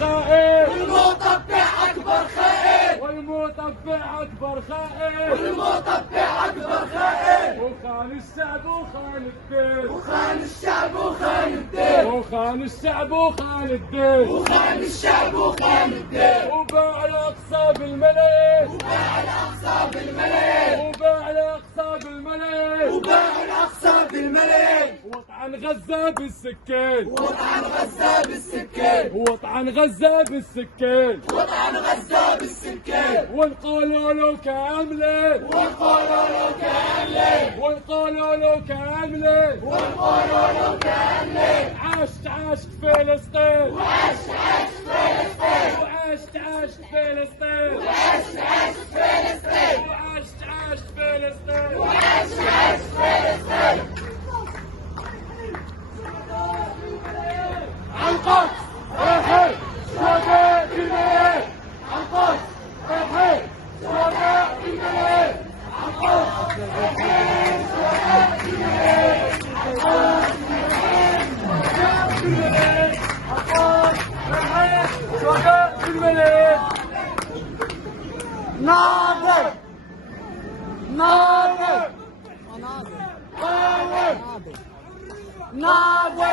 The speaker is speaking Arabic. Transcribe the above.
خائن، والمطبع أكبر خائن، والمطبع أكبر خائن، والمطبع أكبر خائن، وخان الشعب وخان الدين، وخان الشعب وخان الدين، وخان الشعب وخان الدين، وخان الشعب وخان الدين، وباع الأقصى بالملايين، وباع الأقصى بالملايين، وباع الأقصى بالملايين، وباع الأقصى بالملايين، وطعن غزة بالسكين، وطعن غزة بالسكين، وطعن غزة بالسكين، وطعن غزة بالسكين، ونقولوا له كاملين، ونقولوا له كاملين، ونقولوا له كاملين، ونقولوا له كاملين، عاشت عاشت فلسطين، وعشت عشت فلسطين، وعاشت عاشت فلسطين، وعشت عشت فلسطين، وعاشت عاشت فلسطين، وعشت عشت فلسطين. القدس الحي شهداء في الملايين، القدس الحي شهداء في الملايين، القدس الحي شهداء في الملايين، القدس الحي شهداء في الملايين، القدس الحي شهداء في الملايين. ناظر ناظر ناظر ناظر